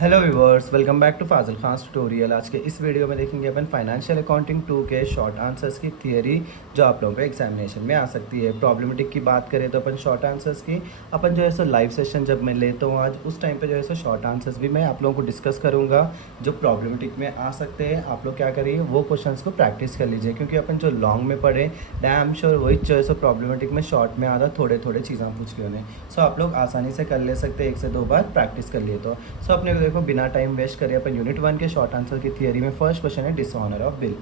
Hello viewers, welcome back to Fazil Khan tutorial. आज के इस वीडियो में देखेंगे अपन फाइनेंशियल अकाउंटिंग 2 के शॉर्ट आंसर्स की थियरी जो आप लोगों को एग्जामिनेशन में आ सकती है। प्रॉब्लमेटिक की बात करें तो अपन शॉर्ट आंसर्स की अपन जो है सो लाइव सेशन जब मैं लेता हूँ आज उस टाइम पे जो है सो शॉर्ट आंसर्स भी मैं आप लोगों को डिस्कस करूँगा जो प्रॉब्लमेटिक में आ सकते हैं। आप लोग क्या करिए वो क्वेश्चन को प्रैक्टिस कर लीजिए, क्योंकि अपन जो लॉन्ग में पढ़े डैम श्योर वही जो है सो प्रॉब्लमेटिक में शॉर्ट में आधा थोड़े थोड़े चीज़ें पूछ के उन्हें सो आप लोग आसानी से कर ले सकते हैं। 1 से 2 बार प्रैक्टिस कर लिए तो सो अपने को देखो बिना टाइम वेस्ट करें अपन यूनिट 1 के शॉर्ट आंसर की थियरी में फर्स्ट क्वेश्चन है dishonour of bill.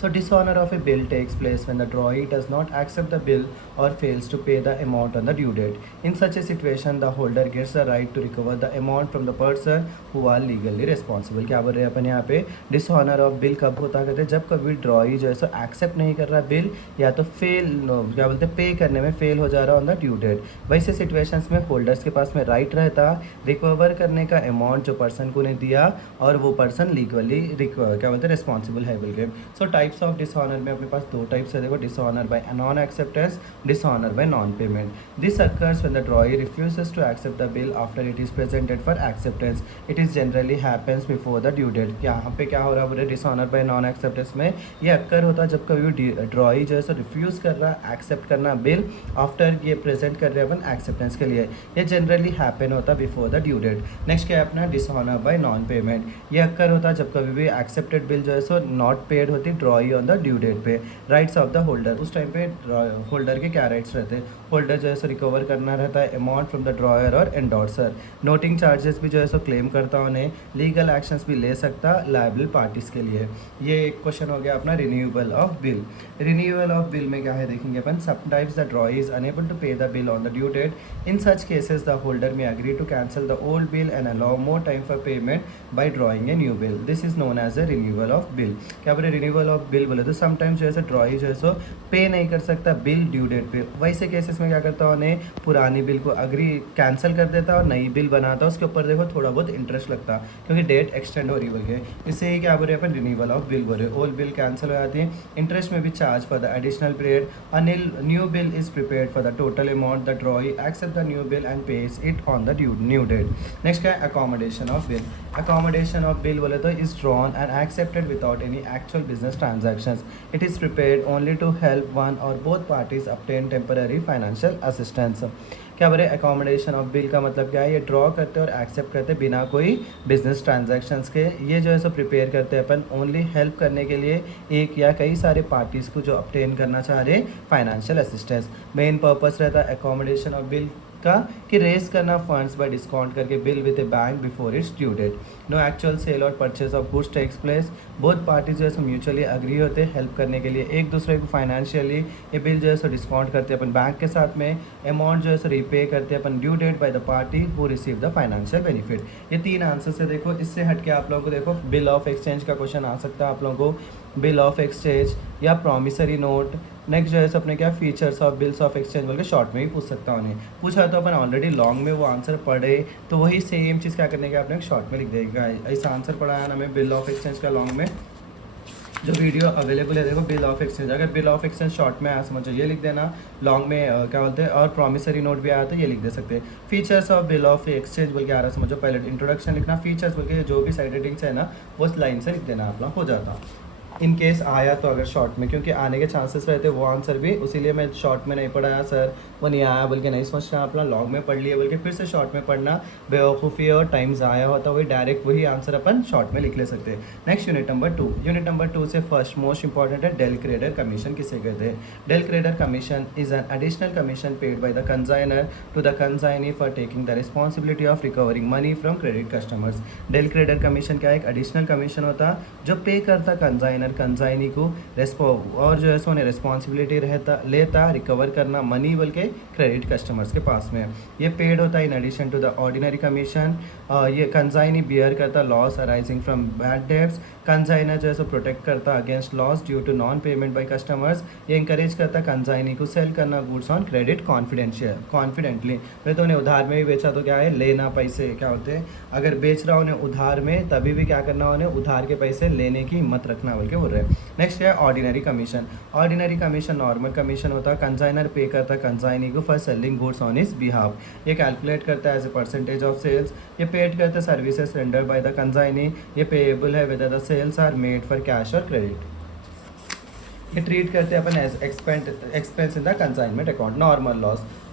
So dishonour of a bill takes place when the drawee does not accept the bill और fails to pay the amount on the due date. In such a situation the holder gets the right to recover the amount from the person who are legally responsible. क्या बोल रहे हैं अपन यहाँ पे, dishonour of bill कब होता कहते हैं जब कभी ड्रॉई जो है सो एक्सेप्ट नहीं कर रहा बिल या तो फेल क्या बोलते हैं पे करने में फेल हो जा रहा ऑन द ड्यू डेट। वैसे सिचुएशंस में होल्डर्स के पास में राइट रहता रिकवर करने का अमाउंट जो पर्सन को ने दिया और वो पर्सन लीगली क्या बोलते हैं रिस्पॉन्सिबल है बोल के। सो टाइप्स ऑफ डिसऑनर में अपने पास 2 टाइप्स है। देखो, dishonour by non acceptance, dishonour by non payment. This occurs when the drawee refuses to accept the bill after it is presented for acceptance. It is generally happens before the due date. यहाँ पे क्या हो रहा है बोले, dishonour by non acceptance में ये occur होता है जब कभी ड्रॉई जो है सो रिफ्यूज़ कर रहा है एक्सेप्ट करना बिल आफ्टर ये प्रेजेंट कर रहे हैं अपन एक्सेप्टेंस के लिए। ये जनरली हैपन होता before the due date. Next क्या है अपना डिसऑनर बाय नॉन पेमेंट। ये अक्कर होता है जब कभी भी एक्सेप्टेड बिल जो है सो नॉट पेड होती drawee on the due date पे। राइट्स ऑफ द होल्डर, उस टाइम पे होल्डर के क्या राइट्स रहते हैं, होल्डर जो है सो रिकवर करना रहता है अमाउंट फ्रॉम द ड्रॉयर और एंडोर्सर। नोटिंग चार्जेस भी जो है सो क्लेम करता उन्हें, लीगल एक्शंस भी ले सकता लायबल पार्टीज के लिए। ये एक क्वेश्चन हो गया अपना renewable of bill. Renewal of bill में क्या है देखेंगे अपन, sometimes the drawee is unable to pay the bill on the due date. In such cases the holder may agree to cancel the old bill and allow more time for payment by drawing a new bill. This is known as a renewal of bill. क्या बोले renewal of bill बोले तो sometimes जो है ड्रॉई जो है सो पे नहीं कर सकता बिल ड्यू डेट पे। वैसे केसेस में क्या करता है उन्हें पुरानी बिल को अग्री कैंसिल कर देता और नई बिल बनाता, उसके ऊपर देखो थोड़ा बहुत इंटरेस्ट लगता क्योंकि डेट एक्सटेंड हो रही बोल के। इससे ही क्या बोल रहे हैं अपन रिन्यूअल ऑफ बिल बोल रहे। ओल्ड बिल कैंसिल हो जाती है, इंटरेस्ट में भी charge for the additional period. A new bill is prepared for the total amount the drawee accept the new bill and pays it on the new date. Next क्या है accommodation of bill. Accommodation of bill बोले तो is drawn and accepted without any actual business transactions. It is prepared only to help one or both parties obtain temporary financial assistance. क्या बोले accommodation of bill का मतलब क्या है, ये draw करते हैं और एक्सेप्ट करते हैं बिना कोई बिजनेस ट्रांजैक्शंस के। ये जो है सो प्रिपेयर करते हैं अपन ओनली हेल्प करने के लिए एक या कई सारे पार्टीज़ को जो ऑब्टेन करना चाह रहे फाइनेंशियल असिस्टेंस। मेन पर्पस रहता है अकोमोडेशन ऑफ बिल का कि रेस करना फंड्स बाय डिस्काउंट करके bill with a bank before its due date. No actual sale और purchase of goods takes place. Both parties जो है सो म्यूचुअली अग्री होते हैं हेल्प करने के लिए एक दूसरे को फाइनेंशियली। ये बिल जो है सो डिस्काउंट करते हैं अपन बैंक के साथ में, अमाउंट जो है सो रीपे करते हैं अपन due date by the party who receive the financial benefit. ये 3 आंसर से देखो, इससे हट के आप लोगों को देखो बिल ऑफ एक्सचेंज का क्वेश्चन आ सकता है आप लोगों को, बिल ऑफ एक्सचेंज या प्रॉमिसरी नोट। नेक्स्ट जो है सो अपने क्या features of bills of exchange बोल के शॉर्ट में ही पूछ सकता उन्हें। पूछा तो अपन ऑलरेडी लॉन्ग में वो आंसर पढ़े तो वही सेम चीज़ क्या करने का आपने शॉर्ट में लिख देगा। ऐसा आंसर पढ़ाया ना हमें बिल ऑफ एक्सचेंज का लॉन्ग में, जो वीडियो अवेलेबल है देखो बिल ऑफ एक्सचेंज। अगर बिल ऑफ एक्सचेंज शॉर्ट में आया समझो ये लिख देना, लॉन्ग में क्या बोलते हैं और प्रॉमिसरी नोट भी आया तो ये लिख दे सकते हैं। Features of bill of exchange बोल के आ रहा है समझो, पहले इंट्रोडक्शन लिखना, फीचर्स बोल के जो भी साइड हेडिंग्स है ना वो लाइन से लिख देना, आप लोग हो जाता इन केस आया तो। अगर शॉर्ट में क्योंकि आने के चांसेस रहते वो आंसर भी, उसीलिए मैं शॉर्ट में नहीं पढ़ाया सर वो नहीं आया बोल के नहीं समझना, अपना लॉन्ग में पढ़ लिया बोल के फिर से शॉर्ट में पढ़ना बेवकूफ़ी और टाइम ज़ाया होता, वही डायरेक्ट वही आंसर अपन शॉर्ट में लिख ले सकते हैं। Next unit number 2। Unit number 2 से फर्स्ट मोस्ट इंपॉर्टेंट है डेल क्रेडर कमीशन किसे कहते हैं। Del credere commission is an additional commission paid by the consignor to the consignee for taking the responsibility of recovering money from credit customers. Del credere commission क्या एक additional commission होता जो पे करता consignor consignee को और जो है सो उन्हें रिस्पॉन्सिबिलिटी रहता लेता रिकवर करना मनी बोल के क्रेडिट कस्टमर्स के पास में। ये पेड होता है in addition to the ordinary commission. ये कंसाइनी बियर करता loss arising from bad debts. Consignor जो है सो प्रोटेक्ट करता against loss due to non payment by customers. ये इंकरेज करता कंसाइनी को सेल करना गुड्स ऑन क्रेडिट कॉन्फिडेंटली। तो उन्हें उधार में भी बेचा तो क्या है लेना, पैसे क्या होते हैं अगर बेच रहा उन्हें उधार में तभी भी क्या करना उन्हें उधार के पैसे लेने की हिम्मत रखना बोल करके बोल रहे हैं। नेक्स्ट है ordinary commission. Ordinary commission normal commission होता है, कंसाइनर पे करता है कंसाइनी को for selling goods on his behalf. ये कैलकुलेट करता है as a percentage of sales. ये पेड करता है services render by the consignee. ये पेएबल है whether the sales are made for cash और क्रेडिट। ये ट्रीट करते हैं अपन as expense in the consignment account.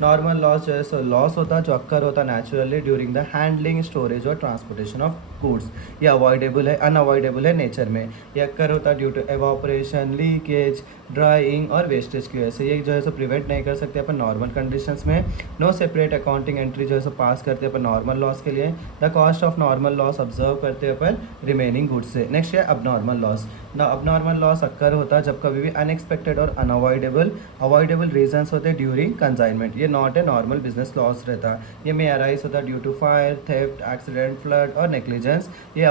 Normal loss जो है सो लॉस होता है जो अक्कर होता है naturally during the handling, storage और ट्रांसपोर्टेशन ऑफ गुड्स। ये अवॉइडेबल है, अनअवॉइडेबल है नेचर में। ये अक्कर होता है due to evaporation, leakage, drying और वेस्टेज की वजह से। ये जो है सो प्रिवेंट नहीं कर सकते अपन नॉर्मल कंडीशंस में। नो सेपरेट अकाउंटिंग एंट्री जो है सो पास करते हैं अपन नॉर्मल लॉस के लिए। The cost of normal loss observe करते हैं अपन रिमेनिंग गुड्स से। नेक्स्ट है abnormal loss. The abnormal loss occur होता है जब कभी भी अनएक्सपेक्टेड और अवॉइडेबल रीजंस होते हैं ड्यूरिंग कंसाइनमेंट। ये not a normal business loss रहता है। ये मे अराइज होता है due to fire, theft, accident, flood और नेग्लिजेंस। ये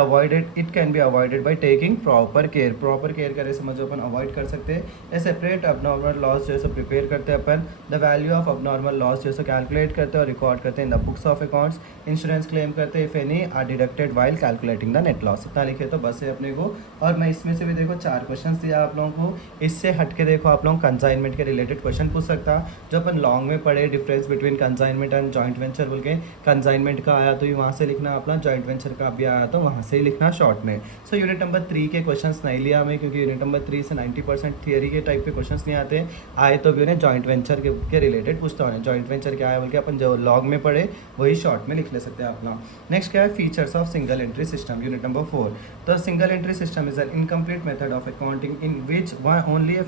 it can be avoided by taking proper care करे समझो अपन अवॉइड कर सकते हैं। ये सेपरेट अबनॉर्मल लॉस जो है सो प्रिपेयर करते हैं अपन। The value of abnormal loss जो है सो कैलकुलेट करते हैं और रिकॉर्ड करते हैं in the books of accounts. Insurance claim करते हैं if any are deducted while calculating the net loss. इतना लिखे तो बस है अपने को। और मैं इसमें से भी देखो 4 क्वेश्चन दिया आप लोगों को। इससे हट के देखो आप लोग कंसाइनमेंट के रिलेटेड क्वेश्चन पूछ सकता। जो अपन लॉन्ग में पढ़े difference between consignment and joint venture बोल के, कंसाइनमेंट का आया तो ये वहाँ से लिखना अपना, जॉइंट वेंचर का भी आया तो वहाँ से ही लिखना शॉर्ट में। सो यूनिट नंबर 3 के क्वेश्चंस नहीं लिया मैं, क्योंकि यूनिट नंबर 3 से 90% थियरी के टाइप के क्वेश्चंस नहीं आते। आए तो भी उन्हें जॉइंट वेंचर के रिलेटेड पूछता हूँ। जॉइंट वेंचर क्या है बोल के अपन जो लॉन्ग में पढ़े वही शॉर्ट में लिख ले सकते हैं अपना। नेक्स्ट क्या है, features of single entry system, unit number 4। तो single entry system is an incomplete method of accounting in which only a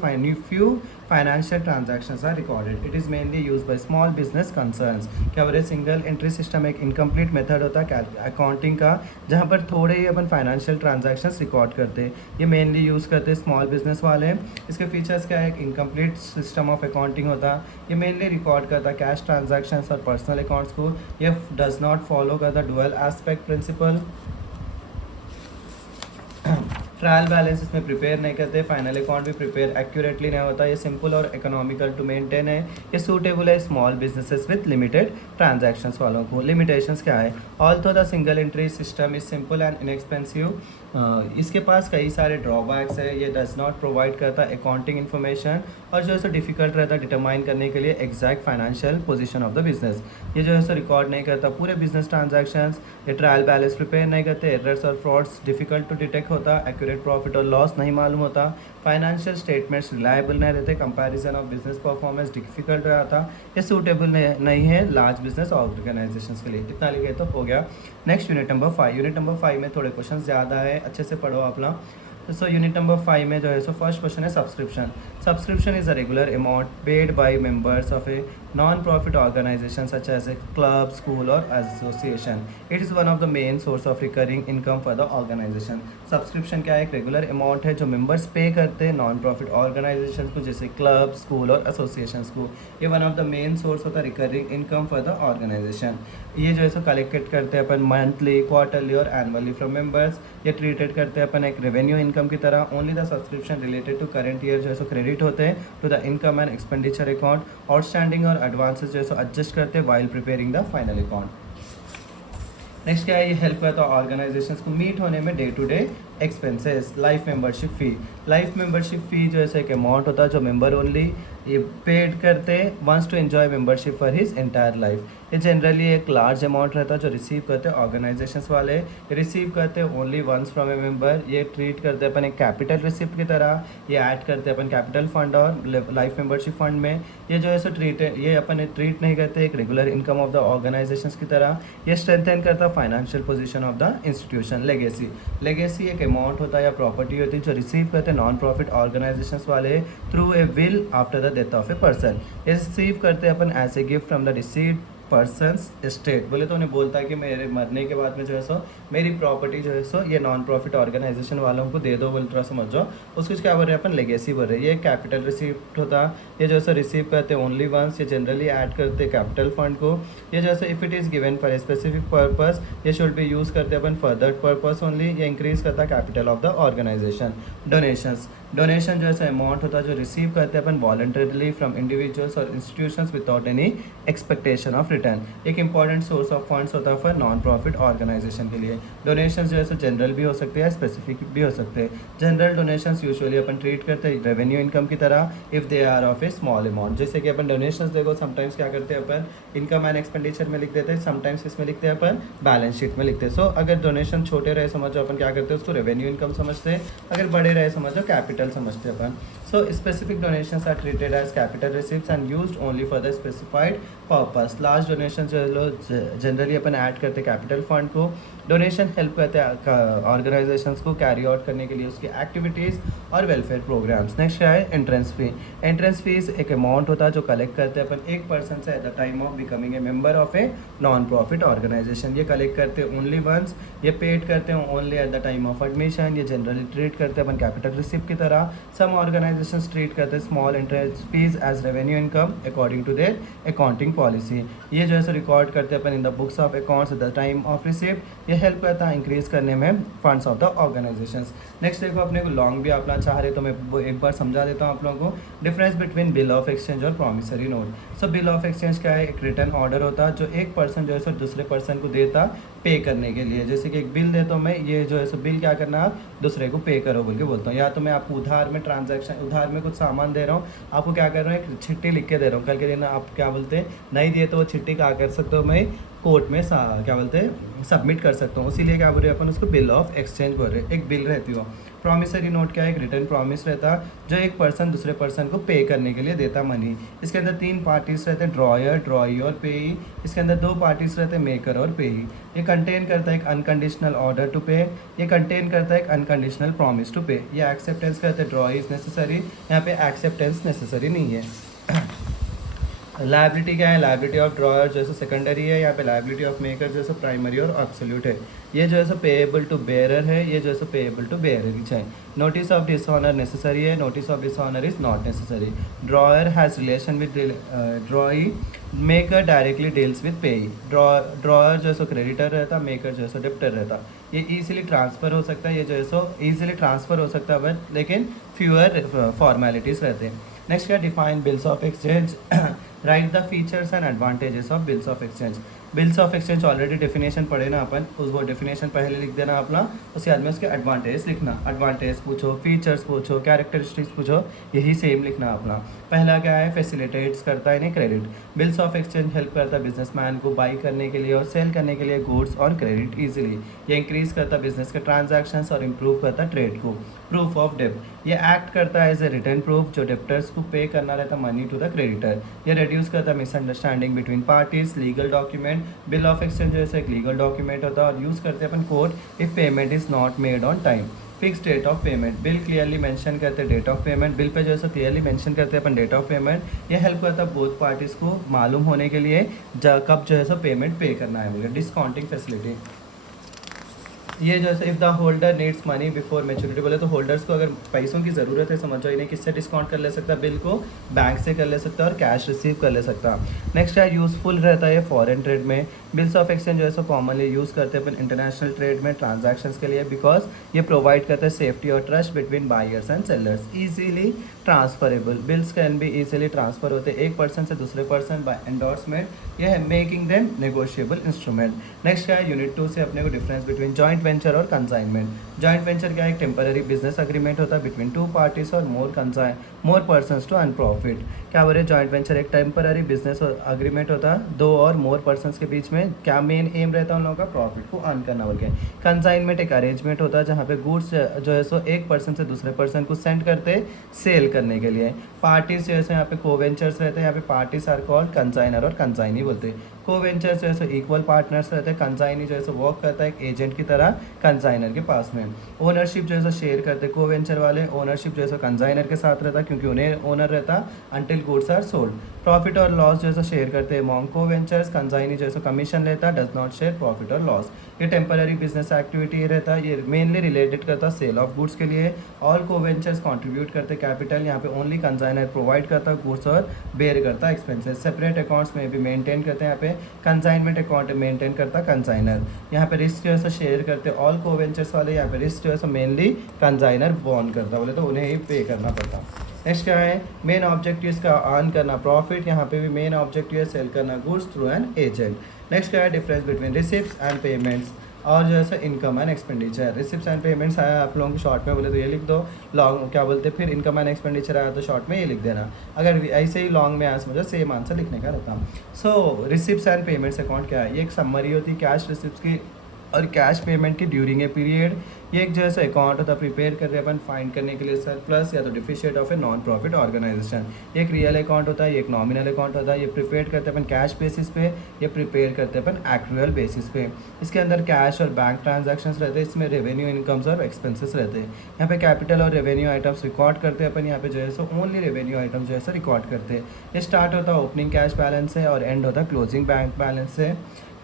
few financial transactions are recorded. It is mainly used by small business concerns. क्या बोले, single entry system एक incomplete method होता है accounting का जहाँ पर थोड़े ही अपन financial transactions record करते हैं। ये मेनली यूज़ करते हैं स्मॉल बिजनेस वाले। इसके फीचर्स क्या है, एक इनकम्प्लीट सिस्टम ऑफ अकाउंटिंग होता है। ये मेनली रिकॉर्ड करता है कैश ट्रांजैक्शंस और पर्सनल अकाउंट्स को। ये डज नॉट फॉलो करता dual aspect principle. Trial balance इसमें प्रिपेयर नहीं करते। फाइनल अकाउंट भी प्रिपेयर एक्यूरेटली नहीं होता। ये सिंपल और इकोनॉमिकल टू मेंटेन है। ये सूटेबल है small businesses with limited transactions वालों को। लिमिटेशंस क्या है, although the single entry system is simple and inexpensive, इसके पास कई सारे ड्रॉबैक्स है। ये डज नॉट प्रोवाइड करता अकाउंटिंग इन्फॉर्मेशन और जो है सो डिफिकल्ट रहता है डिटरमाइन करने के लिए exact financial position of the business. ये जो है सो रिकॉर्ड नहीं करता पूरे बिजनेस ट्रांजैक्शंस। ये ट्रायल बैलेंस प्रिपेयर नहीं करते। एरर्स और फ्रॉड्स डिफिकल्ट टू डिटेक्ट होता। एक्यूरेट प्रॉफिट और लॉस नहीं मालूम होता। फाइनेंशियल स्टेटमेंट्स रिलायबल नहीं रहते। Comparison of business performance difficult रहता। ये सूटेबल नहीं है लार्ज बिजनेस ऑर्गेनाइजेशंस के लिए। इतना लिखे तो हो गया। Next unit number 5। Unit number 5 में थोड़े क्वेश्चन ज़्यादा है, अच्छे से पढ़ो आप लोग। सो यूनिट नंबर 5 में जो है सो फर्स्ट क्वेश्चन है subscription. Subscription is a regular amount paid by members of A non-profit organization such as a club, school or association. It is one of the main source of recurring income for the organization. Subscription क्या है, एक regular amount है जो members पे करते हैं non profit organisation को, जैसे क्लब, स्कूल और एसोसिएशंस को। ये one of the main source होता है recurring income for the organization. ये जो है सो कलेक्टेड करते हैं अपन मंथली, क्वार्टरली और एनुअली फ्रॉम मेंबर्स। ये ट्रीटेड करते हैं अपन एक रेवेन्यू इनकम की तरह। Only the subscription related to current year जो है सो क्रेडिट होते हैं to the income and expenditure account. Outstanding और एडवांसेस जो है सो एडजस्ट करते हैं while preparing the final account. Next क्या है, ये हेल्प करता है ऑर्गेनाइजेशंस को मीट होने में day to day expenses. Life membership fee, life membership fee जो है एक अमाउंट होता है जो मेंबर ओनली ये पेड करते once to enjoy membership for his entire life. ये जनरली एक लार्ज अमाउंट रहता है जो रिसीव करते हैं ऑर्गेनाइजेशंस वाले। रिसीव करते हैं only once from a member. ये ट्रीट करते हैं अपन एक कैपिटल रिसिप्ट की तरह। ये ऐड करते हैं अपन कैपिटल फंड और लाइफ मेंबरशिप फंड में। ये जो है सो ये अपन ट्रीट नहीं करते एक regular income of the organisations की तरह। ये स्ट्रेंथन करता है financial position of the institution. Legacy एक अमाउंट होता है या प्रॉपर्टी होती है जो रिसीव करते हैं नॉन प्रॉफिट ऑर्गेनाइजेशंस वाले through a will after the death of a person. ये रिसीव करते हैं अपन as a gift from the deceased person's estate. बोले तो उन्हें बोलता है कि मेरे मरने के बाद में जो है सो मेरी प्रॉपर्टी जो है सो ये नॉन प्रॉफिट ऑर्गेनाइजेशन वालों को दे दो, बोल थोड़ा समझ जाओ। उसको क्या बोल रहे हैं अपन, लेगेसी बोल रहे हैं। ये कैपिटल रिसिप्ट होता है। ये जो है सो रिसीव करते हैं ओनली वंस। ये जनरली ऐड करते हैं कैपिटल फंड को। ये जो है सो if it is given for a specific purpose ये शुड बी यूज़ करते हैं अपन फॉर दैट पर्पस ओनली। ये इंक्रीज करता है capital of the organization. Donation जो है अमाउंट होता है जो रिसीव करते हैं अपन वॉलंटरीली फ्रॉम इंडिविजुअल्स और institutions without any expectation of return एक इंपॉर्टेंट सोर्स ऑफ फंड्स होता है फॉर नॉन प्रॉफिट ऑर्गेनाइजेशन के लिए। डोनेशन जो है सो जनरल भी हो सकते हैं, स्पेसिफिक भी हो सकते हैं। जनरल डोनेशन यूजुअली अपन ट्रीट करते हैं रेवेन्यू इनकम की तरह if they are of a small amount. जैसे कि अपन डोनेशंस देखो समटाइम्स क्या करते हैं अपन इनकम एंड एक्सपेंडिचर में लिख देते हैं, समटाइम्स इसमें लिखते हैं अपन बैलेंस शीट में लिखते हैं। सो अगर डोनेशन छोटे रहे समझो अपन क्या करते हैं उसको रेवेन्यू इनकम समझते हैं, अगर बड़े रहे समझो कैपिटल समझते हैं अपन। So specific donations are treated as capital receipts and used only for the specified purpose. Large donations जो लोग जनरली अपन ऐड करते हैं कैपिटल फंड को। डोनेशन हेल्प करते हैं ऑर्गेनाइजेशंस को कैरी आउट करने के लिए उसकी एक्टिविटीज़ और वेलफेयर प्रोग्राम्स। नेक्स्ट क्या है एंट्रेंस फ़ी। एंट्रेंस फीस एक अमाउंट होता है जो कलेक्ट करते हैं अपन एक पर्सन से at the time of becoming a member of a non profit organization. ये कलेक्ट करते हैं ओनली वंस, ये पेड करते हैं only at the time of admission. ये जनरली ट्रीट करते हैं अपन कैपिटल रिसिप्ट की तरह। सम ऑर्गेनाइजेशंस ट्रीट करते हैं small interest fees as revenue income according to their accounting policy. ये जो है सो रिकॉर्ड करते हैं अपन in the books of accounts at the time of receipt. ये हेल्प करता है इंक्रीज करने में funds of the organisations. Next देखो अपने को लॉन्ग भी अपना चाह रहे तो मैं वो एक बार समझा देता हूँ आप लोगों को। Difference between bill of exchange और promissory note. So bill of exchange क्या है, एक रिटर्न ऑर्डर होता है जो एक पर्सन जो है सो दूसरे पर्सन को देता पे करने के लिए। जैसे कि एक बिल देता हूँ मैं, ये जो है सो बिल क्या करना आप दूसरे को पे करो बोल के बोलता हूँ। या तो मैं आपको उधार में ट्रांजैक्शन उधार में कुछ सामान दे रहा हूँ, आपको क्या कर रहा हूँ एक चिट्ठी लिख के दे रहा हूँ, कल के दिन आप क्या बोलते हैं नहीं दिए तो वो चिट्ठी क्या कर सकते हो मैं कोर्ट में क्या बोलते हैं सबमिट कर सकता हूँ। इसीलिए क्या बोल रहे हैं अपन उसको बिल ऑफ एक्सचेंज बोल रहे हैं, एक बिल रहती हो। प्रॉमिसरी नोट क्या है, एक रिटर्न प्रॉमिस रहता जो एक पर्सन दूसरे पर्सन को पे करने के लिए देता मनी। इसके अंदर 3 पार्टीज रहते हैं, ड्रॉयर, ड्रॉई और पेई। इसके अंदर 2 पार्टीज रहते हैं, मेकर और पेई। ये कंटेन करता है एक अनकंडीशनल ऑर्डर टू पे, ये कंटेन करता है एक अनकंडीशनल प्रॉमिस टू पे। ये एक्सेप्टेंस करते हैं ड्रॉई इज नेसेसरी, यहाँ पे एक्सेप्टेंस नेसेसरी नहीं है। लाइबिलिटी क्या है, लाइबिलिटी ऑफ ड्रॉयर जो है सेकेंडरी है, यहाँ पे लाइबिलिटी ऑफ मेकर जो है प्राइमरी और एब्सोल्यूट है। ये जो है पेएबल टू बेयरर है, ये जो है पेएबल टू बेयरर है। नोटिस ऑफ डिसऑनर नेसेसरी है, notice of dishonour is not necessary. Dryer has relation with ड्रॉई, maker directly deals with पेई। ड्रॉयर जो है क्रेडिटर रहता, मेकर जो है डेप्टर रहता। ये इजीली ट्रांसफ़र हो सकता है, ये जो है सो ईजिली ट्रांसफ़र हो सकता है बट लेकिन फ्यूअर फॉर्मेलिटीज़ रहते हैं। नेक्स्ट क्या define bills of exchange. Right the features and advantages of bills of exchange. Bills of exchange already definition पढ़े ना अपन, उस वो डेफिनेशन पहले लिख देना अपना, उसके बाद में उसके एडवांटेज लिखना। एडवांटेज पूछो, फीचर्स पूछो, कैरेक्टरिस्टिक्स पूछो, यही सेम लिखना अपना। पहला क्या है, फैसिलिटेट्स करता है इन्हें credit. Bills of exchange help करता है बिजनेसमैन को बाई करने के लिए और सेल करने के लिए गुड्स ऑन क्रेडिट ईजिली। ये इंक्रीज करता है बिजनेस के ट्रांजैक्शंस और इम्प्रूव करता है ट्रेड को। प्रूफ ऑफ डेब्ट, ये एक्ट करता है एज ए रिटर्न प्रूफ जो डेप्टर्स को पे करना रहता मनी टू द क्रेडिटर। ये रिड्यूस करता है misunderstanding between parties. Legal document, bill of exchange जैसे एक लीगल डॉक्यूमेंट होता है और यूज़ करते हैं अपन court if payment is not made on time. Fix date of payment, bill clearly mention करते हैं date of payment, bill pay जो है क्लियरली मेंशन करते हैं अपन डेट ऑफ पेमेंट। ये हेल्प करता है बोथ पार्टीज़ को मालूम होने के लिए कब जो है पेमेंट पे करना है बोले। डिस्काउंटिंग फैसिलिटी, ये जैसे if the holder needs money before maturity, बोले तो होल्डर्स को अगर पैसों की ज़रूरत है समझो इन्हें किससे डिस्काउंट कर ले सकता है, बिल को बैंक से कर ले सकता है और कैश रिसीव कर ले सकता है। नेक्स्ट है यूज़फुल रहता है फॉरेन ट्रेड में। बिल्स ऑफ एक्सचेंज जो है सो कॉमनली यूज़ करते हैं अपन इंटरनेशनल ट्रेड में ट्रांजैक्शंस के लिए, बिकॉज ये प्रोवाइड करते हैं सेफ्टी और trust between buyers and sellers. Easily transferable, bills can be easily transfer होते हैं एक पर्सन से दूसरे पर्सन बाय एंडोर्समेंट, ये है making them negotiable instrument. Next क्या है, यूनिट 2 से अपने को डिफरेंस बिटवीन जॉइंट वेंचर और कंसाइनमेंट। जॉइंट वेंचर क्या है, एक टेम्पररी बिजनेस अग्रीमेंट होता है बिटवीन 2 पार्टीज और मोर पर्सनस टू अर्न प्रॉफिट। क्या बोले, जॉइंट वेंचर एक टेम्पररी बिजनेस अग्रीमेंट होता है 2 और मोर पर्सनस के बीच में। क्या मेन एम रहता है उन लोगों का, प्रॉफिट को अर्न करना बोल के। कंसाइनमेंट एक अरेंजमेंट होता है जहाँ पे गुड्स जो है सो एक पर्सन से दूसरे पर्सन को सेंड करते सेल करने के लिए। पार्टीज जो है यहाँ पे कोवेंचर्स रहते हैं, यहाँ पे पार्टीज आर कॉल्ड कंसाइनर और कंसाइनी बोलते हैं। कोवेंचर्स जो है इक्वल पार्टनर्स रहते हैं, कंसाइनी जो है वर्क करता है एक एजेंट की तरह कंसाइनर के पास में। ओनरशिप जो है शेयर करते हैं कोवेंचर वाले, ओनरशिप जो है कंसाइनर के साथ रहता है क्योंकि उन्हें ओनर रहता until goods are sold. Profit और लॉस जो है शेयर करते हैं अमॉन्ग कोवेंचर्स, कंसाइनी जो है कमीशन लेता है, डज नॉट शेयर प्रॉफिट और लॉस। ये टेम्पररी बिजनेस एक्टिविटी रहता है, ये मेनली रिलेटेड करता है सेल ऑफ गुड्स के लिए। ऑल कोवेंचर्स कंट्रीब्यूट करते कैपिटल, यहाँ पे ओनली कंसाइनर प्रोवाइड करता है गुड्स और बेयर करता है एक्सपेंसेस। सेपरेट अकाउंट्स में भी मेंटेन करते हैं, यहाँ पे कंसाइनमेंट अकाउंट मेंटेन करता कंसाइनर। यहाँ पे रिस्क जो है शेयर करते ऑल कोवेंचर्स वाले, यहाँ पे रिस्क जो है मेनली कंसाइनर बॉर्न करता, बोले तो उन्हें ही पे करना पड़ता। नेक्स्ट क्या है, मेन ऑब्जेक्टिव इसका अर्न करना प्रॉफिट, यहाँ पे भी मेन ऑब्जेक्टिव है सेल करना goods through an agent. Next क्या है, difference between receipts and payments और जो है income and expenditure. Receipts and payments आया आप लोगों को शॉर्ट में बोले तो ये लिख दो, लॉन्ग क्या बोलते फिर इनकम एंड एक्सपेंडिचर आया तो शॉर्ट में ये लिख देना। अगर ऐसे ही लॉन्ग में आया समझो सेम आंसर लिखने का रहता। सो रिसिप्ट्स एंड पेमेंट्स अकाउंट क्या है, ये एक समरी होती है कैश रिसिप्ट्स की और कैश पेमेंट की ड्यूरिंग ए पीरियड। ये एक जैसा अकाउंट होता है प्रिपेयर कर रहे हैं अपन फाइंड करने के लिए सरप्लस या तो deficit of a non profit organization. ये एक रियल अकाउंट होता है, ये एक नॉमिनल अकाउंट होता है। ये प्रिपेयर करते हैं अपन कैश बेसिस पे, ये प्रिपेयर करते हैं अपन एक्चुअल बेसिस पे। इसके अंदर कैश और बैंक ट्रांजैक्शंस रहते हैं, इसमें रेवेन्यू इनकम्स और एक्सपेंसेस रहते हैं। यहाँ पे कैपिटल और रेवेन्यू आइटम्स रिकॉर्ड करते हैं अपन, यहाँ पे जो है सो ओनली रेवेन्यू आइटम्स जो है सो रिकॉर्ड करते हैं। ये स्टार्ट होता है ओपनिंग कैश बैलेंस से और एंड होता है क्लोजिंग बैंक बैलेंस से।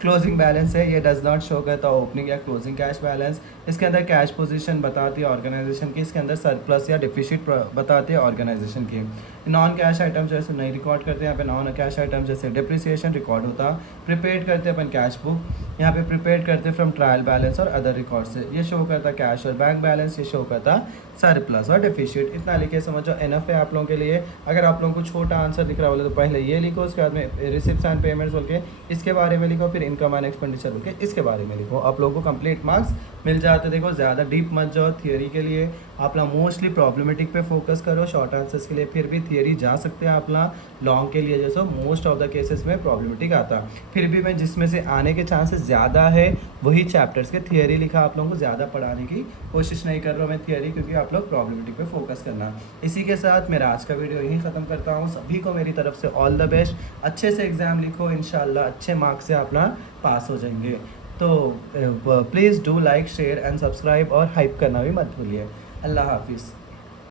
क्लोजिंग बैलेंस है, ये डज नॉट शो करता ओपनिंग या क्लोजिंग कैश बैलेंस। इसके अंदर कैश पोजीशन बताती है ऑर्गेनाइजेशन की, इसके अंदर सरप्लस या डिफिशिट बताती है ऑर्गेनाइजेशन की। नॉन कैश आइटम जैसे नहीं रिकॉर्ड करते, यहाँ पे नॉन कैश आइटम जैसे डिप्रिसिएशन रिकॉर्ड होता। प्रिपेयर करते हैं अपन कैश बुक, यहाँ पे प्रिपेयर करते फ्रॉम ट्रायल बैलेंस और अदर रिकॉर्ड से। ये शो करता कैश और बैंक बैलेंस, ये शो करता सरप्लस और डिफिशिट। इतना लिखे समझो एनफ है आप लोगों के लिए। अगर आप लोगों को छोटा आंसर दिख रहा बोले तो पहले ये लिखो, उसके बाद में रिसिप्ट्स एंड पेमेंट्स बोल के इसके बारे में लिखो, फिर इनकम एंड एक्सपेंडिचर बोल के इसके बारे में लिखो। आप लोगों को कंप्लीट मार्क्स मिल जाते। देखो ज़्यादा डीप मत जाओ थियोरी के लिए, अपना मोस्टली प्रॉब्लमेटिक पे फोकस करो। शॉर्ट आंसर्स के लिए फिर भी थियोरी जा सकते हैं अपना, लॉन्ग के लिए जैसे मोस्ट ऑफ द केसेस में प्रॉब्लमेटिक आता। फिर भी मैं जिसमें से आने के चांसेस ज़्यादा है वही चैप्टर्स के थियोरी लिखा, आप लोगों को ज़्यादा पढ़ाने की कोशिश नहीं कर रहा हूँ मैं थियोरी, क्योंकि आप लोग प्रॉब्लमेटिक पे फोकस करना। इसी के साथ मेरा आज का वीडियो यहीं ख़त्म करता हूँ। सभी को मेरी तरफ से ऑल द बेस्ट, अच्छे से एग्ज़ाम लिखो, इंशाल्लाह अच्छे मार्क्स से अपना पास हो जाएंगे। तो please do like share and subscribe और हाइप करना भी मत भूलिए। अल्लाह हाफिज़।